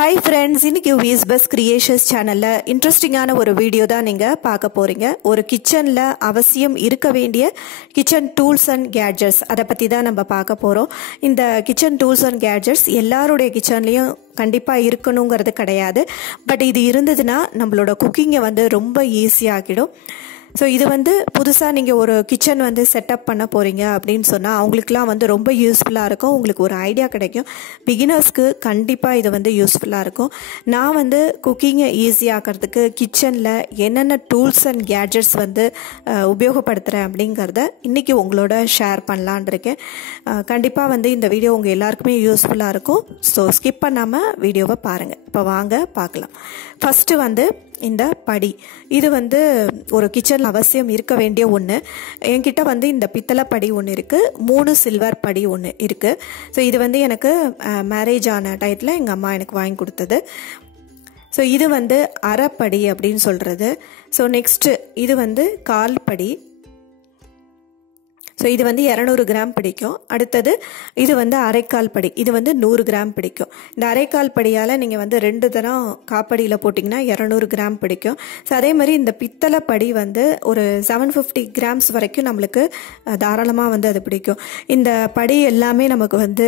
Hi friends, இன்னைக்கு V's Bus Creations சேனல்ல இன்ட்ரெஸ்டிங்கான ஒரு வீடியோ தான் நீங்க பார்க்க போறீங்க. ஒரு கிச்சன்ல அவசியம் இருக்க வேண்டிய கிச்சன் டூல்ஸ் அண்ட் கேட்ஜெட்ஸ் அத பத்தி தான் நம்ம பார்க்க போறோம். இந்த கிச்சன் டூல்ஸ் அண்ட் கேட்ஜெட்ஸ் எல்லாரோட கிச்சன்லயும் கண்டிப்பா இருக்கணும்ங்கிறது கிடையாது. பட் இது இருந்ததுன்னா நம்மளோட குக்கிங்கை வந்து ரொம்ப ஈஸியாகிடும். ஸோ இது வந்து புதுசாக நீங்கள் ஒரு கிச்சன் வந்து செட்டப் பண்ண போகிறீங்க அப்படின்னு சொன்னால் அவங்களுக்குலாம் வந்து ரொம்ப யூஸ்ஃபுல்லாக இருக்கும். உங்களுக்கு ஒரு ஐடியா கிடைக்கும். பிகினர்ஸ்க்கு கண்டிப்பாக இது வந்து யூஸ்ஃபுல்லாக இருக்கும். நான் வந்து குக்கிங்கை ஈஸியாகிறதுக்கு கிச்சனில் என்னென்ன டூல்ஸ் அண்ட் கேட்ஜெட்ஸ் வந்து உபயோகப்படுத்துகிறேன் அப்படிங்கிறத இன்றைக்கி உங்களோட ஷேர் பண்ணலான் இருக்கேன். கண்டிப்பாக வந்து இந்த வீடியோ உங்கள் எல்லாருக்குமே யூஸ்ஃபுல்லாக இருக்கும். ஸோ ஸ்கிப் பண்ணாமல் வீடியோவை பாருங்கள். இப்போ வாங்க பார்க்கலாம். ஃபஸ்ட்டு வந்து இந்த படி, இது வந்து ஒரு கிச்சன் அவசியம் இருக்க வேண்டிய ஒன்று. என்கிட்ட வந்து இந்த பித்தளை படி ஒன்று இருக்குது, 3 சில்வர் படி ஒன்று இருக்குது. ஸோ இது வந்து எனக்கு மேரேஜ் ஆன டயத்தில் எங்கள் அம்மா எனக்கு வாங்கி கொடுத்தது. ஸோ இது வந்து அரைப்படி அப்படின்னு சொல்கிறது. ஸோ நெக்ஸ்ட்டு இது வந்து கால் படி. ஸோ இது வந்து 200 கிராம் பிடிக்கும். அடுத்தது இது வந்து அரைக்கால் படி, இது வந்து 100 கிராம் பிடிக்கும். இந்த அரைக்கால் படியால் நீங்கள் வந்து 2 தரம் காப்படியில் போட்டிங்கன்னா 200 கிராம் பிடிக்கும். ஸோ அதே மாதிரி இந்த பித்தளை படி வந்து ஒரு 750 கிராம்ஸ் வரைக்கும் நம்மளுக்கு தாராளமாக வந்து அது பிடிக்கும். இந்த படி எல்லாமே நமக்கு வந்து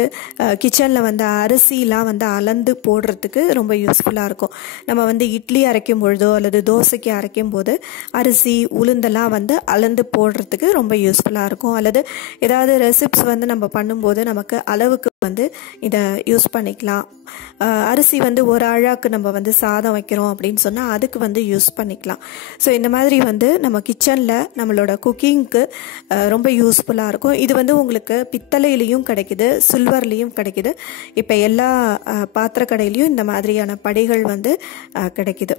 கிச்சனில் வந்து அரிசிலாம் வந்து அளந்து போடுறதுக்கு ரொம்ப யூஸ்ஃபுல்லாக இருக்கும். நம்ம வந்து இட்லி அரைக்கும் பொழுதோ அல்லது தோசைக்கு அரைக்கும் போது அரிசி உளுந்தெல்லாம் வந்து அளந்து போடுறதுக்கு ரொம்ப யூஸ்ஃபுல்லாக இருக்கும். அல்லது ஏதாவது ரெசிப்ஸ் வந்து நம்ம பண்ணும்போது நமக்கு அளவுக்கு வந்து இதை யூஸ் பண்ணிக்கலாம். அரிசி வந்து ஒரு அழாக்கு நம்ம வந்து சாதம் வைக்கிறோம் அப்படின்னு சொன்னால் அதுக்கு வந்து யூஸ் பண்ணிக்கலாம். ஸோ இந்த மாதிரி வந்து நம்ம கிச்சனில் நம்மளோட குக்கிங்க்கு ரொம்ப யூஸ்ஃபுல்லாக இருக்கும். இது வந்து உங்களுக்கு பித்தளையிலையும் கிடைக்குது, சில்வர்லேயும் கிடைக்குது. இப்போ எல்லா பாத்திர கடையிலையும் இந்த மாதிரியான படிகள் வந்து கிடைக்குது.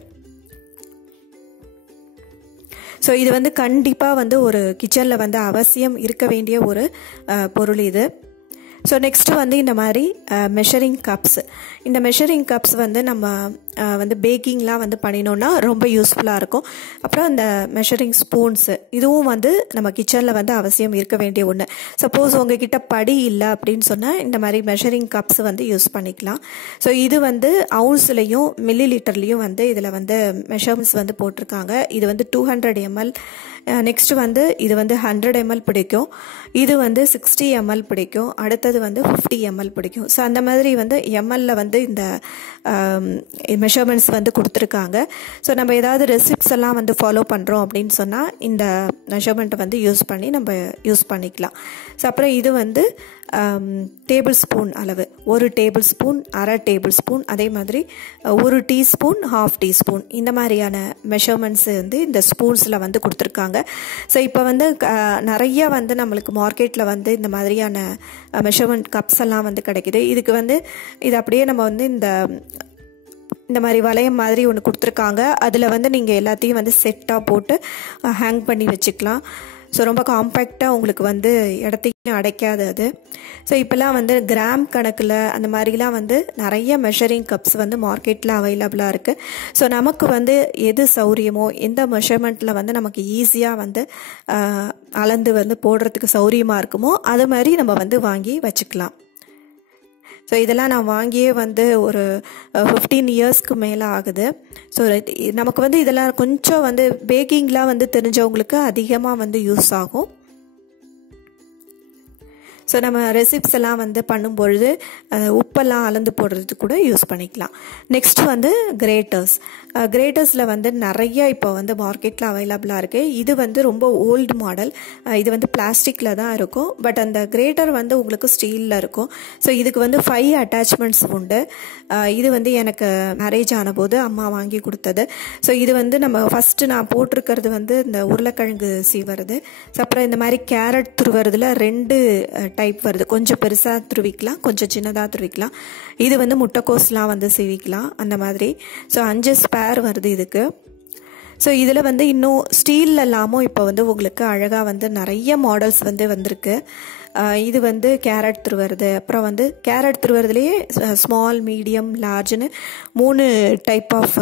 ஸோ இது வந்து கண்டிப்பாக வந்து ஒரு கிச்சனில் வந்து அவசியம் இருக்க வேண்டிய ஒரு பொருள் இது. ஸோ நெக்ஸ்ட்டு வந்து இந்த மாதிரி மெஷரிங் கப்ஸ். இந்த மெஷரிங் கப்ஸ் வந்து நம்ம வந்து பேக்கிங்லாம் வந்து பண்ணினோன்னா ரொம்ப யூஸ்ஃபுல்லாக இருக்கும். அப்புறம் இந்த மெஷரிங் ஸ்பூன்ஸு, இதுவும் வந்து நம்ம கிச்சனில் வந்து அவசியம் இருக்க வேண்டிய ஒன்று. சப்போஸ் உங்ககிட்ட படி இல்லை அப்படின்னு சொன்னால் இந்த மாதிரி மெஷரிங் கப்ஸ் வந்து யூஸ் பண்ணிக்கலாம். ஸோ இது வந்து அவுன்ஸ்லையும் மில்லி லிட்டர்லையும் வந்து இதில் வந்து மெஷர்மெண்ட்ஸ் வந்து போட்டிருக்காங்க. இது வந்து 200 ml. நெக்ஸ்ட் வந்து இது வந்து 100 ml பிடிக்கும். இது வந்து 60 ml பிடிக்கும். அடுத்தது வந்து 50 ml பிடிக்கும். ஸோ அந்த மாதிரி வந்து எம்எல்ல வந்து இந்த மெஷர்மெண்ட்ஸ் வந்து கொடுத்துருக்காங்க. ஸோ நம்ம ஏதாவது ரெசிப்ட்ஸ் எல்லாம் வந்து ஃபாலோ பண்ணுறோம் அப்படின்னு சொன்னால் இந்த மெஷர்மெண்ட்டை வந்து யூஸ் பண்ணி நம்ம யூஸ் பண்ணிக்கலாம். ஸோ அப்புறம் இது வந்து டேபிள் ஸ்பூன் அளவு, 1 டேபிள் ஸ்பூன், அரை டேபிள் ஸ்பூன், அதே மாதிரி 1 டீஸ்பூன், 1/2 டீஸ்பூன், இந்த மாதிரியான மெஷர்மெண்ட்ஸ் வந்து இந்த ஸ்பூன்ஸில் வந்து கொடுத்துருக்காங்க. ஸோ இப்போ வந்து நிறைய வந்து நம்மளுக்கு மார்க்கெட்டில் வந்து இந்த மாதிரியான மெஷர்மெண்ட் கப்ஸ் எல்லாம் வந்து கிடைக்குது. இதுக்கு வந்து இது அப்படியே நம்ம வந்து இந்த மாதிரி வளையம் மாதிரி ஒன்று கொடுத்துருக்காங்க. அதில் வந்து நீங்கள் எல்லாத்தையும் வந்து செட்டாக போட்டு ஹேங் பண்ணி வச்சுக்கலாம். ஸோ ரொம்ப காம்பேக்டாக உங்களுக்கு வந்து இடத்தையும் அடைக்காது அது. ஸோ இப்போலாம் வந்து கிராம் கணக்கில் அந்த மாதிரிலாம் வந்து நிறைய மெஷரிங் கப்ஸ் வந்து மார்க்கெட்டில் அவைலபிளாக இருக்குது. ஸோ நமக்கு வந்து எது சௌரியமோ, எந்த மெஷர்மெண்ட்டில் வந்து நமக்கு ஈஸியாக வந்து அளந்து வந்து போடுறதுக்கு சௌரியமாக இருக்குமோ அது மாதிரி நம்ம வந்து வாங்கி வச்சுக்கலாம். ஸோ இதெல்லாம் நான் வாங்கியே வந்து ஒரு 15 இயர்ஸ்க்கு மேலே ஆகுது. ஸோ நமக்கு வந்து இதெல்லாம் கொஞ்சம் வந்து பேக்கிங்லாம் வந்து தெரிஞ்சவங்களுக்கு அதிகமாக வந்து யூஸ் ஆகும். ஸோ நம்ம ரெசிப்ஸ் எல்லாம் வந்து பண்ணும்பொழுது உப்பெல்லாம் அளந்து போடுறது கூட யூஸ் பண்ணிக்கலாம். நெக்ஸ்ட் வந்து கிரேட்டர்ஸில் வந்து நிறைய இப்போ வந்து மார்க்கெட்டில் அவைலபிளாக இருக்குது. இது வந்து ரொம்ப ஓல்டு மாடல். இது வந்து பிளாஸ்டிக்கில் தான் இருக்கும். பட் அந்த கிரேட்டர் வந்து உங்களுக்கு ஸ்டீலில் இருக்கும். ஸோ இதுக்கு வந்து 5 அட்டாச்மெண்ட்ஸ் உண்டு. இது வந்து எனக்கு மேரேஜ் ஆன போது அம்மா வாங்கி கொடுத்தது. ஸோ இது வந்து நம்ம ஃபஸ்ட்டு நான் போட்டிருக்கிறது வந்து இந்த உருளைக்கிழங்கு சீவறது. ஸோ அப்புறம் இந்த மாதிரி கேரட் துருவறதுல 2 டைப் வருது. கொஞ்சம் பெருசாக துருவிக்கலாம், கொஞ்சம் சின்னதாக துருவிக்கலாம். இது வந்து முட்டைக்கோஸ்லாம் வந்து சீவிக்கலாம் அந்த மாதிரி. ஸோ 5 ஸ்பேர் வருது இதுக்கு. ஸோ இதில் வந்து இன்னும் ஸ்டீலில் இல்லாமல் இப்போ வந்து உங்களுக்கு அழகாக வந்து நிறைய மாடல்ஸ் வந்து வந்திருக்கு. இது வந்து கேரட் துருவறது, அப்புறம் வந்து கேரட் துருவறதுலேயே ஸ்மால், மீடியம், லார்ஜ்னு 3 டைப் ஆஃப்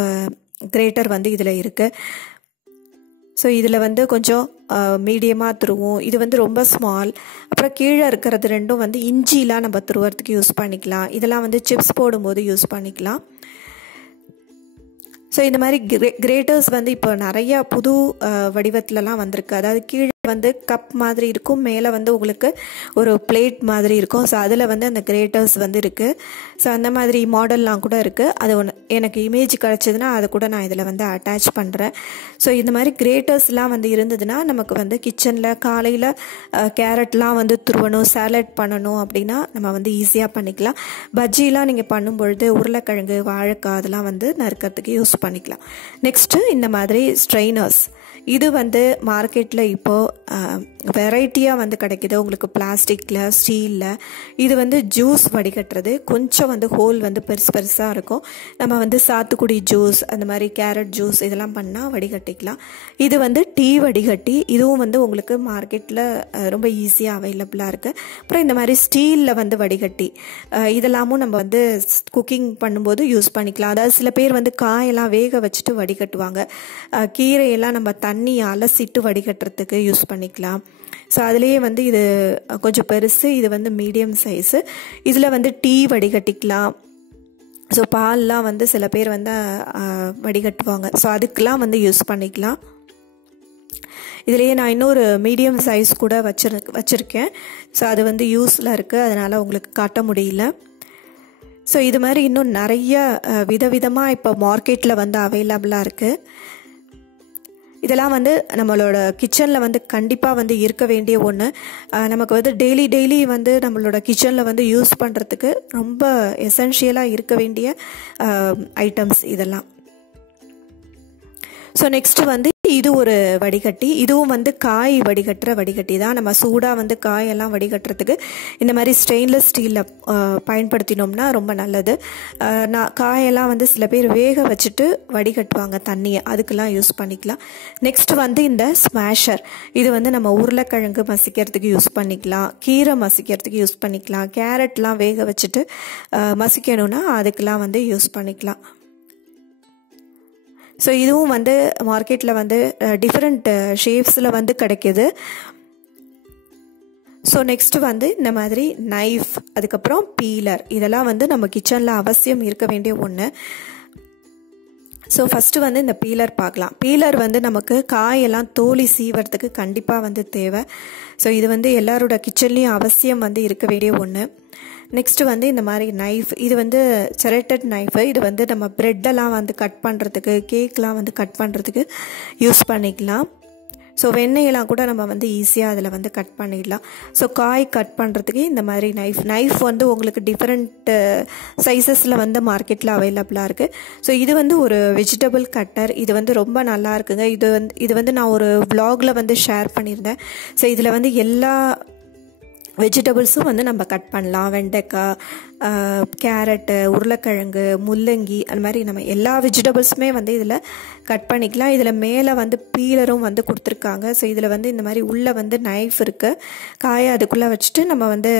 கிரேட்டர் வந்து இதில் இருக்குது. ஸோ இதில் வந்து கொஞ்சம் மீடியமாக துருவோம். இது வந்து ரொம்ப ஸ்மால். அப்புறம் கீழே இருக்கிறது ரெண்டும் வந்து இஞ்சிலாம் நம்ம துருவறதுக்கு யூஸ் பண்ணிக்கலாம். இதெல்லாம் வந்து சிப்ஸ் போடும்போது யூஸ் பண்ணிக்கலாம். ஸோ இந்த மாதிரி கிரேட்டர்ஸ் வந்து இப்போ நிறையா புது வடிவத்துலலாம் வந்திருக்கு. அதாவது கீழே வந்து கப் மாதிரி இருக்கும், மேலே வந்து உங்களுக்கு ஒரு பிளேட் மாதிரி இருக்கும். ஸோ அதில் வந்து அந்த கிரேட்டர்ஸ் வந்து இருக்குது. ஸோ அந்த மாதிரி மாடல்லாம் கூட இருக்குது. அது ஒன்று எனக்கு இமேஜ் கிடச்சிதுன்னா அதை கூட நான் இதில் வந்து அட்டாச் பண்ணுறேன். ஸோ இந்த மாதிரி கிரேட்டர்ஸ்லாம் வந்து இருந்ததுன்னா நமக்கு வந்து கிச்சனில் காலையில் கேரட்லாம் வந்து துருவணும், சாலட் பண்ணணும் அப்படின்னா நம்ம வந்து ஈஸியாக பண்ணிக்கலாம். பஜ்ஜிலாம் நீங்கள் பண்ணும்பொழுது உருளைக்கிழங்கு, வாழைக்காய் அதெல்லாம் வந்து நறுக்கிறதுக்கு யூஸ் பண்ணிக்கலாம். நெக்ஸ்ட்டு இந்த மாதிரி ஸ்ட்ரெயினர்ஸ். இது வந்து மார்க்கெட்டில் இப்போது வெரைட்டியாக வந்து கிடைக்கிது. உங்களுக்கு பிளாஸ்டிக்கில், ஸ்டீலில். இது வந்து ஜூஸ் வடிகட்டுறது. கொஞ்சம் வந்து ஹோல் வந்து பெருசாக இருக்கும். நம்ம வந்து சாத்துக்குடி ஜூஸ், அந்த மாதிரி கேரட் ஜூஸ் இதெல்லாம் பண்ணால் வடிகட்டிக்கலாம். இது வந்து டீ வடிகட்டி. இதுவும் வந்து உங்களுக்கு மார்க்கெட்டில் ரொம்ப ஈஸியாக அவைலபிளாக இருக்குது. அப்புறம் இந்த மாதிரி ஸ்டீலில் வந்து வடிகட்டி இதெல்லாமும் நம்ம வந்து குக்கிங் பண்ணும்போது யூஸ் பண்ணிக்கலாம். அதாவது சில பேர் வந்து காயெல்லாம் வேக வச்சுட்டு வடிகட்டுவாங்க. கீரையெல்லாம் நம்ம தண்ணி அலசிட்டு வடிகட்டுறதுக்கு யூஸ் பண்ணிக்கலாம். ஸோ அதுலேயே வந்து இது கொஞ்சம் பெருசு, இது வந்து மீடியம் சைஸு. இதில் வந்து டீ வடிகட்டிக்கலாம். ஸோ பால்லாம் வந்து சில பேர் வந்து வடிகட்டுவாங்க. ஸோ அதுக்கெலாம் வந்து யூஸ் பண்ணிக்கலாம். இதுலேயே நான் இன்னொரு மீடியம் சைஸ் கூட வச்சுருக்கேன். ஸோ அது வந்து யூஸில் இருக்குது, அதனால் உங்களுக்கு காட்ட முடியல. ஸோ இது மாதிரி இன்னும் நிறைய விதவிதமாக இப்போ மார்க்கெட்டில் வந்து அவைலபிளாக இருக்குது. இதெல்லாம் வந்து நம்மளோட கிச்சனில் வந்து கண்டிப்பாக வந்து இருக்க வேண்டிய ஒன்று. நமக்கு வந்து டெய்லி வந்து நம்மளோட கிச்சனில் வந்து யூஸ் பண்ணுறதுக்கு ரொம்ப எசென்ஷியலாக இருக்க வேண்டிய ஐட்டம்ஸ் இதெல்லாம். ஸோ நெக்ஸ்ட்டு வந்து இது ஒரு வடிகட்டி. இதுவும் வந்து காய் வடிகட்டுற வடிகட்டி தான். நம்ம சூடாக வந்து காயெல்லாம் வடிகட்டுறதுக்கு இந்த மாதிரி ஸ்டெயின்லெஸ் ஸ்டீலில் பயன்படுத்தினோம்னா ரொம்ப நல்லது. காயெல்லாம் வந்து சில பேர் வேக வச்சுட்டு வடிகட்டுவாங்க தண்ணியை, அதுக்கெல்லாம் யூஸ் பண்ணிக்கலாம். நெக்ஸ்ட் வந்து இந்த ஸ்மாஷர். இது வந்து நம்ம உருளைக்கிழங்கு மசிக்கிறதுக்கு யூஸ் பண்ணிக்கலாம், கீரை மசிக்கிறதுக்கு யூஸ் பண்ணிக்கலாம், கேரட்லாம் வேக வச்சுட்டு மசிக்கணும்னா அதுக்கெல்லாம் வந்து யூஸ் பண்ணிக்கலாம். ஸோ இதுவும் வந்து மார்க்கெட்டில் வந்து டிஃப்ரெண்ட் ஷேப்ஸில் வந்து கிடைக்கிது. ஸோ நெக்ஸ்ட்டு வந்து இந்த மாதிரி நைஃப், அதுக்கப்புறம் பீலர், இதெல்லாம் வந்து நம்ம கிச்சனில் அவசியம் இருக்க வேண்டிய ஒன்று. ஸோ ஃபஸ்ட்டு வந்து இந்த பீலர் பார்க்கலாம். பீலர் வந்து நமக்கு காயெல்லாம் தோலி சீவறதுக்கு கண்டிப்பாக வந்து தேவை. ஸோ இது வந்து எல்லாரோட கிச்சன்லேயும் அவசியம் வந்து இருக்க வேண்டிய ஒன்று. நெக்ஸ்ட்டு வந்து இந்த மாதிரி நைஃப். இது வந்து செரட்டட் நைஃபு. இது வந்து நம்ம ப்ரெட்டெல்லாம் வந்து கட் பண்ணுறதுக்கு, கேக்லாம் வந்து கட் பண்ணுறதுக்கு யூஸ் பண்ணிக்கலாம். ஸோ வெண்ணெயெல்லாம் கூட நம்ம வந்து ஈஸியாக அதில் வந்து கட் பண்ணிடலாம். ஸோ காய் கட் பண்ணுறதுக்கு இந்த மாதிரி நைஃப் வந்து உங்களுக்கு டிஃப்ரெண்ட் சைஸஸில் வந்து மார்க்கெட்டில் அவைலபிளாக இருக்குது. ஸோ இது வந்து ஒரு வெஜிடபிள் கட்டர். இது வந்து ரொம்ப நல்லா இருக்குங்க. இது வந்து நான் ஒரு vlogல வந்து ஷேர் பண்ணியிருந்தேன். ஸோ இதில் வந்து எல்லா வெஜிடபிள்ஸும் வந்து நம்ம கட் பண்ணலாம். வெண்டைக்காய், கேரட்டு, உருளைக்கிழங்கு, முள்ளங்கி, அந்த மாதிரி நம்ம எல்லா வெஜிடபிள்ஸுமே வந்து இதில் கட் பண்ணிக்கலாம். இதில் மேலே வந்து பீலரும் வந்து கொடுத்துருக்காங்க. ஸோ இதில் வந்து இந்த மாதிரி உள்ளே வந்து நைஃப் இருக்குது. காயை அதுக்குள்ளே வச்சுட்டு நம்ம வந்து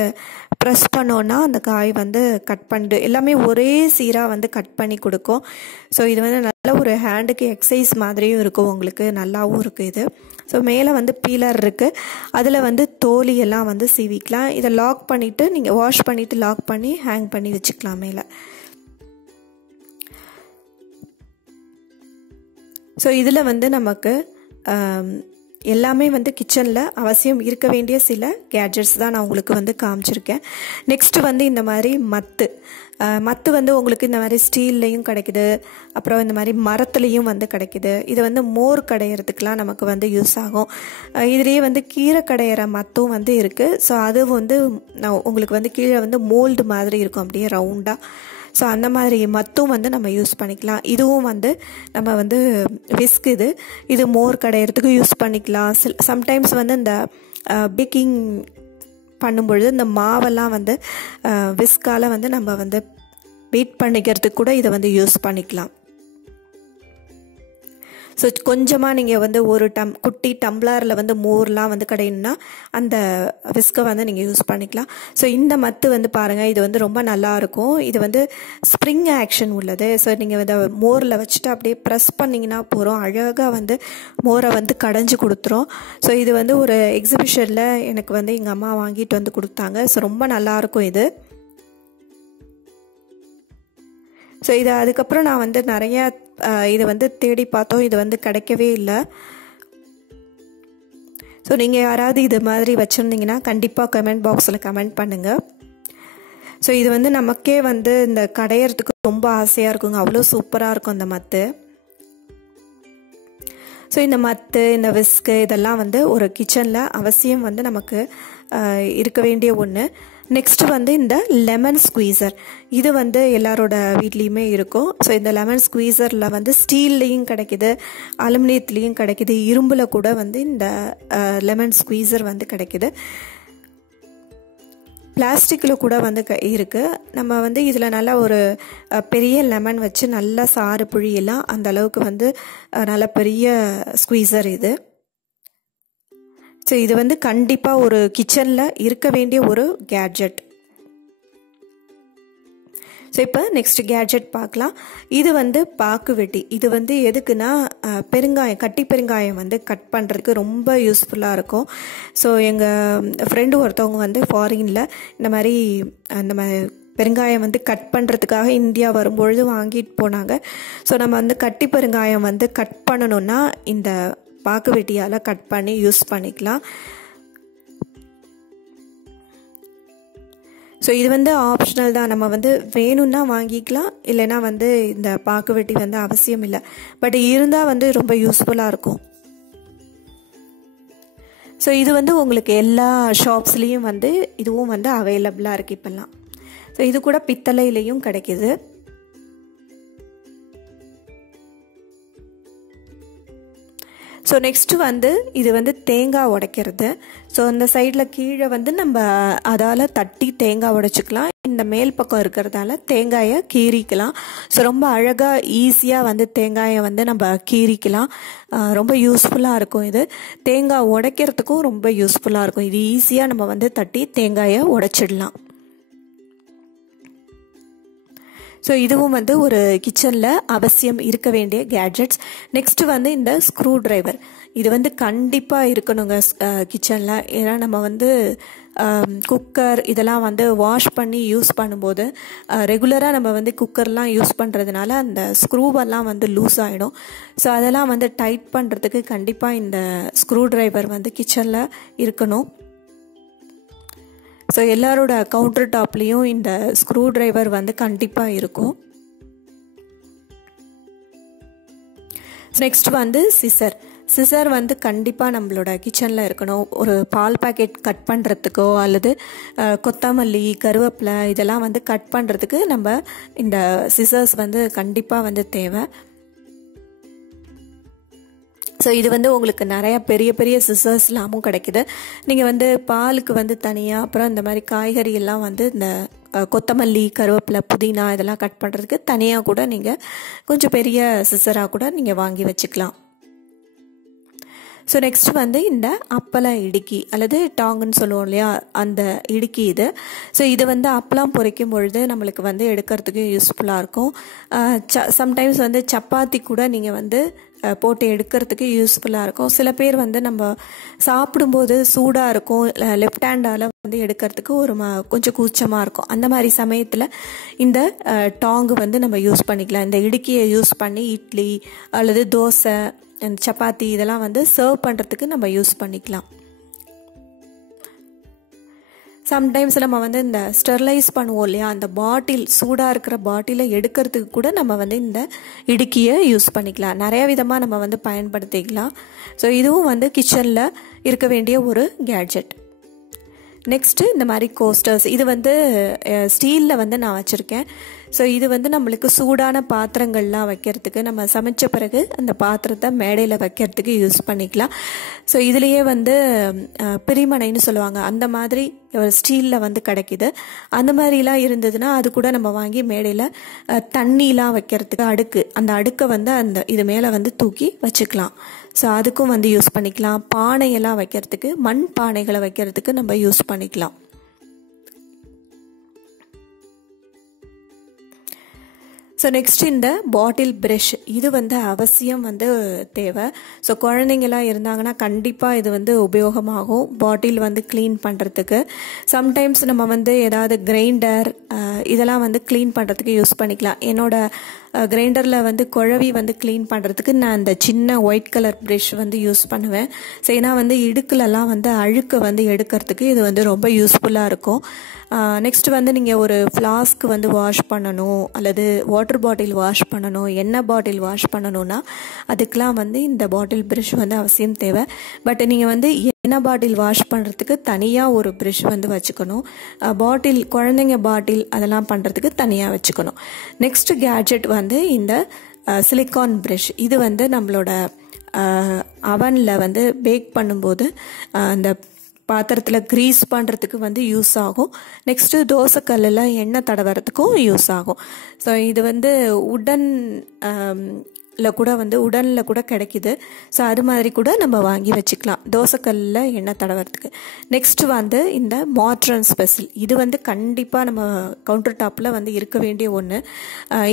ப்ரெஸ் பண்ணோன்னா அந்த காய் வந்து கட் பண்ணிட்டு எல்லாமே ஒரே சீராக வந்து கட் பண்ணி கொடுக்கும். ஸோ இது வந்து நல்ல ஒரு ஹேண்டுக்கு எக்ஸசைஸ் மாதிரியும் இருக்கும், உங்களுக்கு நல்லாவும் இருக்குது இது. ஸோ மேலே வந்து பீலர் இருக்குது, அதில் வந்து தோலியெல்லாம் வந்து சீவிக்கலாம். இதை லாக் பண்ணிவிட்டு நீங்கள் வாஷ் பண்ணிவிட்டு லாக் பண்ணி ஹேங் பண்ணி வச்சுக்கலாம் மேலே. ஸோ இதில் வந்து நமக்கு எல்லாமே வந்து கிச்சனில் அவசியம் இருக்க வேண்டிய சில கேட்ஜெட்ஸ் தான் நான் உங்களுக்கு வந்து காமிச்சிருக்கேன். நெக்ஸ்ட்டு வந்து இந்த மாதிரி மத்து வந்து உங்களுக்கு இந்த மாதிரி ஸ்டீல்லையும் கிடைக்குது, அப்புறம் இந்த மாதிரி மரத்துலேயும் வந்து கிடைக்குது. இது வந்து மோர் கடையிறதுக்கெலாம் நமக்கு வந்து யூஸ் ஆகும். இதுலேயே வந்து கீரை கடையிற மத்தும் வந்து இருக்குது. ஸோ அது வந்து உங்களுக்கு வந்து கீழே வந்து மோல்டு மாதிரி இருக்கும், அப்படியே ரவுண்டாக. ஸோ அந்த மாதிரி மத்தும் வந்து நம்ம யூஸ் பண்ணிக்கலாம். இதுவும் வந்து நம்ம வந்து விஸ்க், இது மோர் கடையிறதுக்கு யூஸ் பண்ணிக்கலாம். சம்டைம்ஸ் வந்து இந்த பேக்கிங் பண்ணும்பொழுது இந்த மாவெல்லாம் வந்து விஸ்கால் வந்து நம்ம வந்து பீட் பண்ணிக்கிறதுக்கு கூட இதை வந்து யூஸ் பண்ணிக்கலாம். ஸோ கொஞ்சமாக நீங்கள் வந்து ஒரு குட்டி டம்ளரில் வந்து மோர்லாம் வந்து கிடையணும்னா அந்த விஸ்கை வந்து நீங்கள் யூஸ் பண்ணிக்கலாம். ஸோ இந்த மத்து வந்து பாருங்கள், இது வந்து ரொம்ப நல்லாயிருக்கும். இது வந்து ஸ்ப்ரிங் ஆக்ஷன் உள்ளது. ஸோ நீங்கள் இந்த மோரில் வச்சுட்டு அப்படியே ப்ரெஸ் பண்ணிங்கன்னா போகிறோம், அழகாக வந்து மோரை வந்து கடைஞ்சி கொடுத்துரும். ஸோ இது வந்து ஒரு எக்ஸிபிஷனில் எனக்கு வந்து எங்கள் அம்மா வாங்கிட்டு வந்து கொடுத்தாங்க. ஸோ ரொம்ப நல்லாயிருக்கும் இது. ஸோ இது அதுக்கப்புறம் நான் வந்து நிறையா இது வந்து தேடி பார்த்தோம், இது வந்து கிடைக்கவே இல்லை. ஸோ நீங்கள் யாராவது இது மாதிரி வச்சுருந்தீங்கன்னா கண்டிப்பாக கமெண்ட் பாக்ஸில் கமெண்ட் பண்ணுங்கள். ஸோ இது வந்து நமக்கே வந்து இந்த கடையிறதுக்கு ரொம்ப ஆசையாக இருக்குங்க, அவ்வளோ சூப்பராக இருக்கும் அந்த மத்து. ஸோ இந்த மத்து, இந்த விஸ்கு இதெல்லாம் வந்து ஒரு கிச்சனில் அவசியம் வந்து நமக்கு இருக்க வேண்டிய ஒன்று. நெக்ஸ்ட் வந்து இந்த லெமன் ஸ்குவீசர், இது வந்து எல்லாரோட வீட்லேயுமே இருக்கும். ஸோ இந்த லெமன் ஸ்குவீசரில் வந்து ஸ்டீல்லையும் கிடைக்கிது, அலுமினியத்துலேயும் கிடைக்கிது, இரும்பில் கூட வந்து இந்த லெமன் ஸ்குவீசர் வந்து கிடைக்கிது, பிளாஸ்டிக்கில் கூட வந்து இருக்குது. நம்ம வந்து இதில் நல்லா ஒரு பெரிய லெமன் வச்சு நல்லா சாறு புழியெல்லாம், அந்த அளவுக்கு வந்து நல்ல பெரிய ஸ்குவீசர் இது. ஸோ இது வந்து கண்டிப்பாக ஒரு கிச்சனில் இருக்க வேண்டிய ஒரு கேட்ஜெட். ஸோ இப்போ நெக்ஸ்ட் கேட்ஜெட் பார்க்கலாம். இது வந்து பாக்கு வெட்டி. இது வந்து எதுக்குன்னா பெருங்காயம், கட்டி பெருங்காயம் வந்து கட் பண்ணுறதுக்கு ரொம்ப யூஸ்ஃபுல்லாக இருக்கும். ஸோ எங்கள் ஃப்ரெண்டு ஒருத்தவங்க வந்து ஃபாரினில் இந்த மாதிரி பெருங்காயம் வந்து கட் பண்ணுறதுக்காக இந்தியா வரும்பொழுது வாங்கிட்டு போனாங்க. ஸோ நம்ம வந்து கட்டி பெருங்காயம் வந்து கட் பண்ணணுன்னா இந்த பாக்கு வெட்டியால் கட் பண்ணி யூஸ் பண்ணிக்கலாம். ஸோ இது வந்து ஆப்ஷனல் தான், நம்ம வந்து வேணும்னா வாங்கிக்கலாம், இல்லைன்னா வந்து இந்த பாக்கு வெட்டி வந்து அவசியம் இல்லை. பட் இருந்தால் வந்து ரொம்ப யூஸ்ஃபுல்லாக இருக்கும். ஸோ இது வந்து உங்களுக்கு எல்லா ஷாப்ஸ்லேயும் வந்து இதுவும் வந்து அவைலபிளாக இருக்குது இப்போல்லாம். ஸோ இது கூட பித்தளையிலையும் கிடைக்கிது. ஸோ நெக்ஸ்ட்டு வந்து இது வந்து தேங்காய் உடைக்கிறது. ஸோ அந்த சைடில் கீழே வந்து நம்ம அதால் தட்டி தேங்காய் உடைச்சிக்கலாம். இந்த மேல் பக்கம் இருக்கிறதால தேங்காயை கீறிக்கலாம். ஸோ ரொம்ப அழகாக ஈஸியாக வந்து தேங்காயை வந்து நம்ம கீறிக்கலாம். ரொம்ப யூஸ்ஃபுல்லாக இருக்கும். இது தேங்காய் உடைக்கிறதுக்கும் ரொம்ப யூஸ்ஃபுல்லாக இருக்கும். இது ஈஸியாக நம்ம வந்து தட்டி தேங்காயை உடைச்சிடலாம். ஸோ இதுவும் வந்து ஒரு கிச்சனில் அவசியம் இருக்க வேண்டிய கேட்ஜெட்ஸ். நெக்ஸ்ட்டு வந்து இந்த ஸ்க்ரூ டிரைவர், இது வந்து கண்டிப்பாக இருக்கணுங்க கிச்சனில். ஏன்னா நம்ம வந்து குக்கர் இதெல்லாம் வந்து வாஷ் பண்ணி யூஸ் பண்ணும்போது ரெகுலராக நம்ம வந்து குக்கர்லாம் யூஸ் பண்ணுறதுனால அந்த ஸ்க்ரூவெல்லாம் வந்து லூஸ் ஆகிடும். ஸோ அதெல்லாம் வந்து டைட் பண்ணுறதுக்கு கண்டிப்பாக இந்த ஸ்க்ரூ டிரைவர் வந்து கிச்சனில் இருக்கணும். ஸோ எல்லாரோட கவுண்டர் டாப்லேயும் இந்த ஸ்க்ரூ டிரைவர் வந்து கண்டிப்பாக இருக்கும். நெக்ஸ்ட் வந்து சிசர் வந்து கண்டிப்பாக நம்மளோட கிச்சனில் இருக்கணும். ஒரு பால் பாக்கெட் கட் பண்ணுறதுக்கோ அல்லது கொத்தமல்லி, கருவேப்பிலை இதெல்லாம் வந்து கட் பண்ணுறதுக்கு நம்ம இந்த சிசர்ஸ் வந்து கண்டிப்பாக வந்து தேவை. ஸோ இது வந்து உங்களுக்கு நிறையா பெரிய பெரிய சிசர்ஸ்லாமும் கிடைக்குது. நீங்கள் வந்து பாலுக்கு வந்து தனியாக, அப்புறம் இந்த மாதிரி காய்கறி எல்லாம் வந்து இந்த கொத்தமல்லி, கருவேப்பிலை, புதினா இதெல்லாம் கட் பண்ணுறதுக்கு தனியாக கூட நீங்கள் கொஞ்சம் பெரிய சிசராக கூட நீங்கள் வாங்கி வச்சுக்கலாம். ஸோ நெக்ஸ்ட் வந்து இந்த அப்பள இடுக்கி அல்லது டாங்குன்னு சொல்லுவோம் இல்லையா, அந்த இடுக்கி இது. ஸோ இது வந்து அப்பளம் பொரிக்கும் பொழுது நம்மளுக்கு வந்து எடுக்கிறதுக்கு யூஸ்ஃபுல்லாக இருக்கும். சம்டைம்ஸ் வந்து சப்பாத்தி கூட நீங்கள் வந்து போட்டு எடுக்கிறதுக்கு யூஸ்ஃபுல்லாக இருக்கும். சில பேர் வந்து நம்ம சாப்பிடும்போது சூடாக இருக்கும், லெஃப்ட் ஹேண்டால் வந்து எடுக்கிறதுக்கு கொஞ்சம் கூச்சமாக இருக்கும். அந்த மாதிரி சமயத்தில் இந்த டாங்கு வந்து நம்ம யூஸ் பண்ணிக்கலாம். இந்த இடுக்கியை யூஸ் பண்ணி இட்லி அல்லது தோசை, சப்பாத்தி இதெல்லாம் வந்து சர்வ் பண்ணுறதுக்கு நம்ம யூஸ் பண்ணிக்கலாம். சம்டைம்ஸ் நம்ம வந்து இந்த ஸ்டெர்லைஸ் பண்ணுவோம் இல்லையா, அந்த பாட்டில், சூடாக இருக்கிற பாட்டிலை எடுக்கிறதுக்கு கூட நம்ம வந்து இந்த இடுக்கியை யூஸ் பண்ணிக்கலாம். நிறைய விதமாக நம்ம வந்து பயன்படுத்திக்கலாம். ஸோ இதுவும் வந்து கிச்சனில் இருக்க வேண்டிய ஒரு கேட்ஜெட். நெக்ஸ்ட்டு இந்த மாதிரி கோஸ்டர்ஸ், இது வந்து ஸ்டீலில் வந்து நான் வச்சுருக்கேன். ஸோ இது வந்து நம்மளுக்கு சூடான பாத்திரங்கள்லாம் வைக்கிறதுக்கு, நம்ம சமைச்ச பிறகு அந்த பாத்திரத்தை மேடையில் வைக்கிறதுக்கு யூஸ் பண்ணிக்கலாம். ஸோ இதுலேயே வந்து பிரிமனைன்னு சொல்லுவாங்க, அந்த மாதிரி ஒரு ஸ்டீலில் வந்து கிடைக்கிது. அந்த மாதிரிலாம் இருந்ததுன்னா அது கூட நம்ம வாங்கி மேடையில் தண்ணிலாம் வைக்கிறதுக்கு அந்த அடுக்கை வந்து இது மேலே வந்து தூக்கி வச்சுக்கலாம். ஸோ அதுக்கும் வந்து யூஸ் பண்ணிக்கலாம். பானையெல்லாம் வைக்கிறதுக்கு, மண் பானைகளை வைக்கிறதுக்கு நம்ம யூஸ் பண்ணிக்கலாம். ஸோ நெக்ஸ்ட் இந்த பாட்டில் ப்ரஷ், இது வந்து அவசியம் வந்து தேவை. ஸோ குழந்தைங்களாம் இருந்தாங்கன்னா கண்டிப்பாக இது வந்து உபயோகமாகும், பாட்டில் வந்து க்ளீன் பண்ணுறதுக்கு. சம்டைம்ஸ் நம்ம வந்து ஏதாவது கிரைண்டர் இதெல்லாம் வந்து க்ளீன் பண்ணுறதுக்கு யூஸ் பண்ணிக்கலாம். என்னோட கிரைண்டரில் வந்து குழவி வந்து க்ளீன் பண்ணுறதுக்கு நான் அந்த சின்ன ஒயிட் கலர் ப்ரஷ் வந்து யூஸ் பண்ணுவேன். ஸோ ஏன்னா வந்து இடுக்குலலாம் வந்து அழுக்க வந்து எடுக்கிறதுக்கு இது வந்து ரொம்ப யூஸ்ஃபுல்லாக இருக்கும். நெக்ஸ்ட் வந்து நீங்கள் ஒரு ஃப்ளாஸ்க் வந்து வாஷ் பண்ணணும், அல்லது வாட்டர் பாட்டில் வாஷ் பண்ணணும், எண்ணெய் பாட்டில் வாஷ் பண்ணணும்னா அதுக்கெலாம் வந்து இந்த பாட்டில் ப்ரஷ் வந்து அவசியம் தேவை. பட் நீங்கள் வந்து எண்ணெய் பாட்டில் வாஷ் பண்ணுறதுக்கு தனியாக ஒரு ப்ரஷ் வந்து வச்சுக்கணும். குழந்தைங்க பாட்டில் அதெல்லாம் பண்ணுறதுக்கு தனியாக வச்சுக்கணும். நெக்ஸ்ட் கேட்ஜெட் வந்து இந்த சிலிக்கான் ப்ரஷ். இது வந்து நம்மளோட அவனில் வந்து பேக் பண்ணும்போது அந்த பாத்திரத்தில் க்ரீஸ் பண்ணுறதுக்கு வந்து யூஸ் ஆகும். நெக்ஸ்ட்டு தோசைக்கல்லில் எண்ணெய் தடவறதுக்கும் யூஸ் ஆகும். ஸோ இது வந்து உடனில் கூட கிடைக்கிது. ஸோ அது மாதிரி கூட நம்ம வாங்கி வச்சுக்கலாம் தோசைக்கல்லில் எண்ணெய் தடவறதுக்கு. நெக்ஸ்ட் வந்து இந்த மார்டர் அண்ட் ஸ்பெசில். இது வந்து கண்டிப்பாக நம்ம கவுண்டர் டாப்பில் வந்து இருக்க வேண்டிய ஒன்று.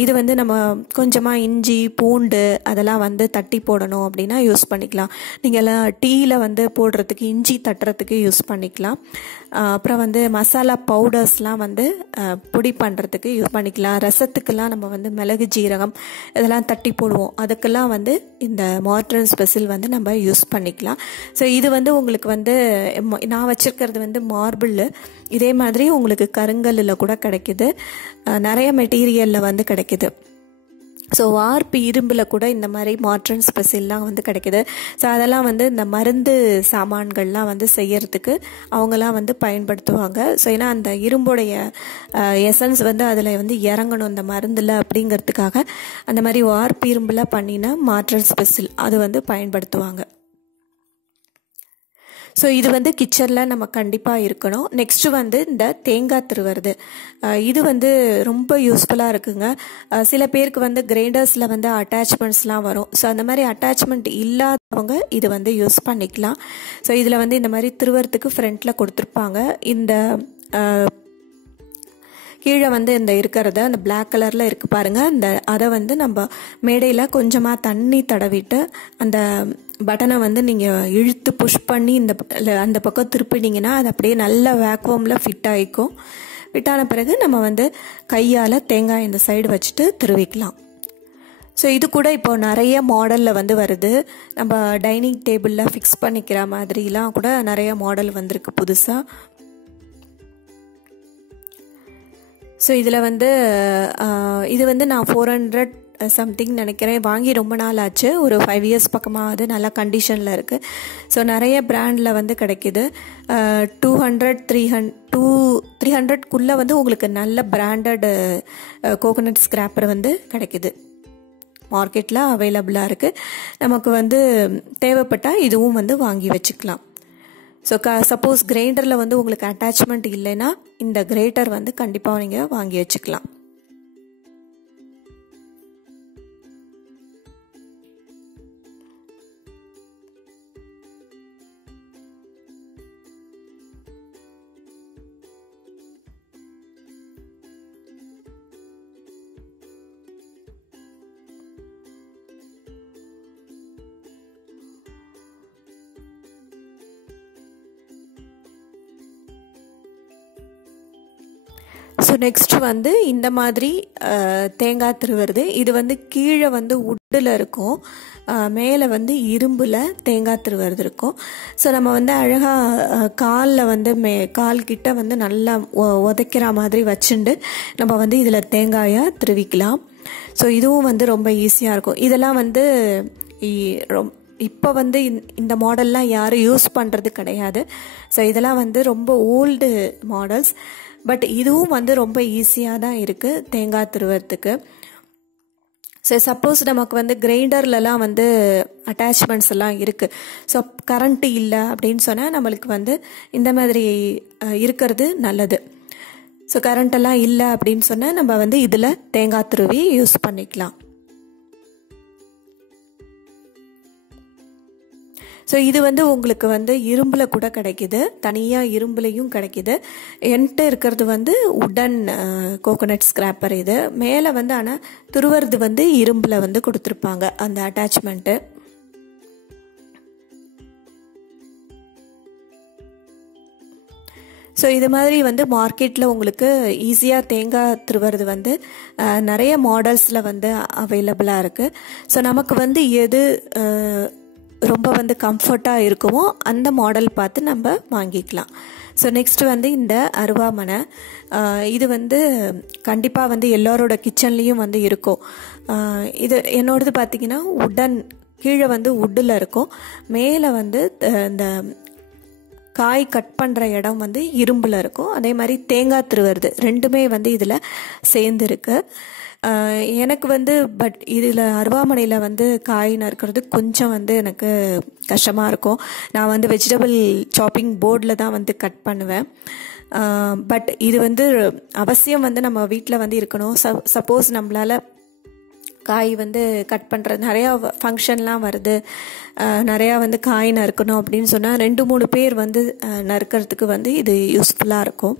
இது வந்து நம்ம கொஞ்சமாக இஞ்சி பூண்டு அதெல்லாம் வந்து தட்டி போடணும் அப்படின்னா யூஸ் பண்ணிக்கலாம். நீங்கள் டீயில் வந்து போடுறதுக்கு இஞ்சி தட்டுறதுக்கு யூஸ் பண்ணிக்கலாம். அப்புறம் வந்து மசாலா பவுடர்ஸ்லாம் வந்து பொடி பண்ணுறதுக்கு யூஸ் பண்ணிக்கலாம். ரசத்துக்கெல்லாம் நம்ம வந்து மிளகு ஜீரகம் இதெல்லாம் தட்டி போடுவோம், அதுக்கெல்லாம் வந்து இந்த மார்டர் அண்ட் ஸ்பெசில் வந்து நம்ம யூஸ் பண்ணிக்கலாம். ஸோ இது வந்து உங்களுக்கு வந்து நான் வச்சுருக்கிறது வந்து மார்பிள். இதே மாதிரி உங்களுக்கு கருங்கல்லில் கூட கிடைக்கிது, நிறைய மெட்டீரியலில் வந்து கிடைக்கிது. ஸோ வார்ப்பு இரும்பில் கூட இந்த மாதிரி மார்டர் அண்ட் ஸ்பெசில்லாம் வந்து கிடைக்கிது. ஸோ அதெல்லாம் வந்து இந்த மருந்து சாமான்கள்லாம் வந்து செய்யறதுக்கு அவங்கெல்லாம் வந்து பயன்படுத்துவாங்க. ஸோ ஏன்னா அந்த இரும்புடைய எசன்ஸ் வந்து அதில் வந்து இறங்கணும் இந்த மருந்தில் அப்படிங்கிறதுக்காக அந்த மாதிரி வார்ப்பு இரும்பில் பண்ணின மார்டர் அண்ட் ஸ்பெசில் அது வந்து பயன்படுத்துவாங்க. ஸோ இது வந்து கிச்சனில் நம்ம கண்டிப்பாக இருக்கணும். நெக்ஸ்ட்டு வந்து இந்த தேங்காய் திருவுறது, இது வந்து ரொம்ப யூஸ்ஃபுல்லாக இருக்குங்க. சில பேருக்கு வந்து கிரைண்டர்ஸில் வந்து அட்டாச்மெண்ட்ஸ்லாம் வரும். ஸோ அந்த மாதிரி அட்டாச்மெண்ட் இல்லாதவங்க இது வந்து யூஸ் பண்ணிக்கலாம். ஸோ இதில் வந்து இந்த மாதிரி திருவுறதுக்கு ஃப்ரண்ட்டில் கொடுத்துருப்பாங்க. இந்த கீழே வந்து இந்த இருக்கிறத அந்த பிளாக் கலரில் இருக்கு பாருங்க, அதை வந்து நம்ம மேடையில் கொஞ்சமாக தண்ணி தடவிட்டு அந்த பட்டனை வந்து நீங்கள் இழுத்து புஷ் பண்ணி அந்த பக்கம் திருப்பினீங்கன்னா அது அப்படியே நல்ல வேக்யூமில் ஃபிட் ஆகிக்கும். ஃபிட் ஆன பிறகு நம்ம வந்து கையால் தேங்காய் இந்த சைடு வச்சுட்டு திருவிக்கலாம். ஸோ இது கூட இப்போ நிறைய மாடலில் வந்து வருது. நம்ம டைனிங் டேபிளில் ஃபிக்ஸ் பண்ணிக்கிற மாதிரிலாம் கூட நிறைய மாடல் வந்திருக்கு புதுசாக. ஸோ இதில் வந்து இது வந்து நான் 400 சம்திங் நினைக்கிறேன், வாங்கி ரொம்ப நாள் ஆச்சு, ஒரு 5 இயர்ஸ் பக்கமாவது நல்ல கண்டிஷனில் இருக்குது. ஸோ நிறைய பிராண்டில் வந்து கிடைக்கிது. 300-300க்குள்ளே வந்து உங்களுக்கு நல்ல பிராண்டட் கோகோனட் ஸ்கிராப்பர் வந்து கிடைக்கிது, மார்க்கெட்டில் அவைலபிளாக இருக்குது. நமக்கு வந்து தேவைப்பட்டால் இதுவும் வந்து வாங்கி வச்சுக்கலாம். ஸோ சப்போஸ் கிரைண்டரில் வந்து உங்களுக்கு அட்டாச்மெண்ட் இல்லைன்னா இந்த கிரேட்டர் வந்து கண்டிப்பாக நீங்கள் வாங்கி வச்சுக்கலாம். ஸோ நெக்ஸ்ட் வந்து இந்த மாதிரி தேங்காய் திருவுறது. இது வந்து கீழே வந்து உட்டில் இருக்கும், மேலே வந்து இரும்பில் தேங்காய் திருவுறது இருக்கும். ஸோ நம்ம வந்து அழகாக காலில் வந்து கால் கிட்ட வந்து நல்லா உதைக்கிற மாதிரி வச்சுண்டு நம்ம வந்து இதில் தேங்காயை திருவிக்கலாம். ஸோ இதுவும் வந்து ரொம்ப ஈஸியாக இருக்கும். இதெல்லாம் வந்து இப்போ வந்து இந்த மாடல்லாம் யாரும் யூஸ் பண்ணுறது கிடையாது. ஸோ இதெல்லாம் வந்து ரொம்ப ஓல்டு மாடல்ஸ். பட் இதுவும் வந்து ரொம்ப ஈஸியாக தான் இருக்குது தேங்காய் துருவறதுக்கு. ஸோ சப்போஸ் நமக்கு வந்து கிரைண்டர்லலாம் வந்து அட்டாச்மெண்ட்ஸ் எல்லாம் இருக்குது, ஸோ கரண்ட்டு இல்லை அப்படின்னு சொன்னால் நம்மளுக்கு வந்து இந்த மாதிரி இருக்கிறது நல்லது. ஸோ கரண்ட்டெல்லாம் இல்லை அப்படின்னு சொன்னால் நம்ம வந்து இதில் தேங்காய் துருவி யூஸ் பண்ணிக்கலாம். ஸோ இது வந்து உங்களுக்கு வந்து இரும்பில் கூட கிடைக்கிது, தனியாக இரும்புலையும் கிடைக்கிது. என்கிட்ட இருக்கிறது வந்து உடன் கோகோனட் ஸ்கிராப்பர். இது மேலே வந்து ஆனால் துருவறது வந்து இரும்பில் வந்து கொடுத்துருப்பாங்க அந்த அட்டாச்மெண்ட்டு. ஸோ இது மாதிரி வந்து மார்க்கெட்டில் உங்களுக்கு ஈஸியாக தேங்காய் துருவறது வந்து நிறைய மாடல்ஸில் வந்து அவைலபிளாக இருக்குது. ஸோ நமக்கு வந்து எது ரொம்ப வந்து கம்ஃபர்ட்டாக இருக்குமோ அந்த மாடல் பார்த்து நம்ம வாங்கிக்கலாம். ஸோ நெக்ஸ்ட் வந்து இந்த அருவாமனை. இது வந்து கண்டிப்பாக வந்து எல்லோரோட கிச்சன்லேயும் வந்து இருக்கும். இது என்னோடது பார்த்திங்கன்னா உடன், கீழே வந்து உட்டில் இருக்கும், மேலே வந்து இந்த காய் கட் பண்ணுற இடம் வந்து இரும்பில் இருக்கும். அதே மாதிரி தேங்காய் துருவறது ரெண்டுமே வந்து இதில் சேர்ந்துருக்கு. எனக்கு வந்து பட் இதில் அருவாமனையில் வந்து காய் நறுக்கிறது கொஞ்சம் வந்து எனக்கு கஷ்டமாக இருக்கும். நான் வந்து வெஜிடபிள் சாப்பிங் போர்டில் தான் வந்து கட் பண்ணுவேன். பட் இது வந்து அவசியம் வந்து நம்ம வீட்டில் வந்து இருக்கணும். சப்போஸ் நம்மளால் காய் வந்து கட் பண்ணுறது, நிறையா ஃபங்க்ஷன்லாம் வருது, நிறையா வந்து காய் நறுக்கணும் அப்படின்னு சொன்னால் 2-3 பேர் வந்து நறுக்கிறதுக்கு வந்து இது யூஸ்ஃபுல்லாக இருக்கும்.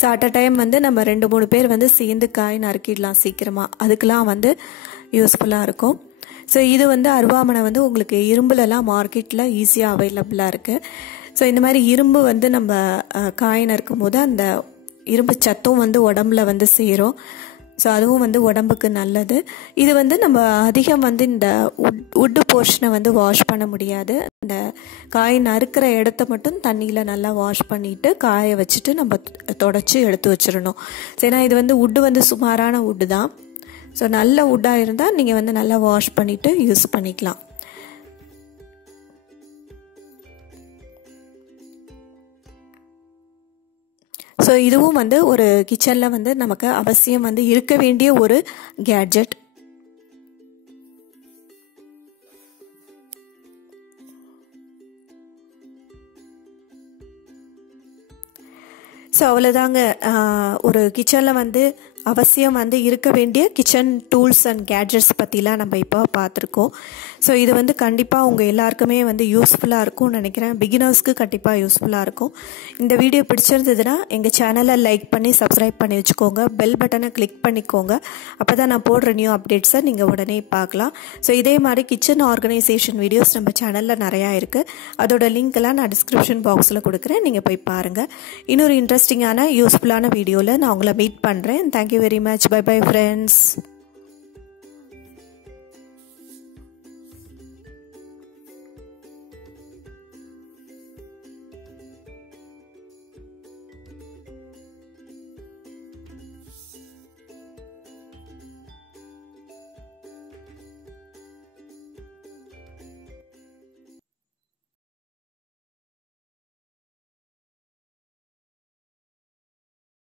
ஸோ அட் அ டைம் வந்து நம்ம 2-3 பேர் வந்து சேர்ந்து காய் நறுக்கிடலாம் சீக்கிரமாக, அதுக்கெலாம் வந்து யூஸ்ஃபுல்லாக இருக்கும். ஸோ இது வந்து அருவாமனை வந்து உங்களுக்கு இரும்புலலாம் மார்க்கெட்டில் ஈஸியாக அவைலபிளாக இருக்குது. ஸோ இந்த மாதிரி இரும்பு வந்து நம்ம காய் நறுக்கும் போது அந்த இரும்பு சத்தும் வந்து உடம்புல வந்து சேரும். ஸோ அதுவும் வந்து உடம்புக்கு நல்லது. இது வந்து நம்ம அதிகம் வந்து இந்த உட்டு போர்ஷனை வந்து வாஷ் பண்ண முடியாது. இந்த காய் நறுக்கிற இடத்த மட்டும் தண்ணியில் நல்லா வாஷ் பண்ணிவிட்டு காய வச்சுட்டு நம்ம தொடச்சி எடுத்து வச்சிடணும். ஸோ ஏன்னா இது வந்து உட்டு வந்து சுமாரான உட்டு தான். ஸோ நல்ல உட்டாக இருந்தால் நீங்கள் வந்து நல்லா வாஷ் பண்ணிவிட்டு யூஸ் பண்ணிக்கலாம். ஸோ இதுவும் வந்து ஒரு கிச்சனில் வந்து நமக்கு அவசியம் வந்து இருக்க வேண்டிய ஒரு கேட்ஜெட். ஸோ அவ்வளோதாங்க, ஒரு கிச்சனில் வந்து அவசியம் வந்து இருக்க வேண்டிய கிச்சன் டூல்ஸ் அண்ட் கேட்ஜெட்ஸ் பற்றிலாம் நம்ம இப்போ பார்த்துருக்கோம். ஸோ இது வந்து கண்டிப்பாக உங்கள் எல்லாருக்குமே வந்து யூஸ்ஃபுல்லாக இருக்கும்னு நினைக்கிறேன். பிகினர்ஸ்க்கு கண்டிப்பாக யூஸ்ஃபுல்லாக இருக்கும். இந்த வீடியோ பிடிச்சிருந்ததுன்னா எங்கள் சேனலை லைக் பண்ணி சப்ஸ்கிரைப் பண்ணி வச்சுக்கோங்க, பெல் பட்டனை கிளிக் பண்ணிக்கோங்க. அப்போ தான் நான் போடுற நியூ அப்டேட்ஸை நீங்கள் உடனே பார்க்கலாம். ஸோ இதே மாதிரி கிச்சன் ஆர்கனைசேஷன் வீடியோஸ் நம்ம சேனலில் நிறையா இருக்குது. அதோட லிங்க்கெல்லாம் நான் டிஸ்கிரிப்ஷன் பாக்ஸில் கொடுக்குறேன், நீங்கள் போய் பாருங்கள். இன்னொரு இன்ட்ரெஸ்டிங்கான யூஸ்ஃபுல்லான வீடியோவில் நான் உங்களை மீட் பண்ணுறேன். Thank you very much. Bye bye friends.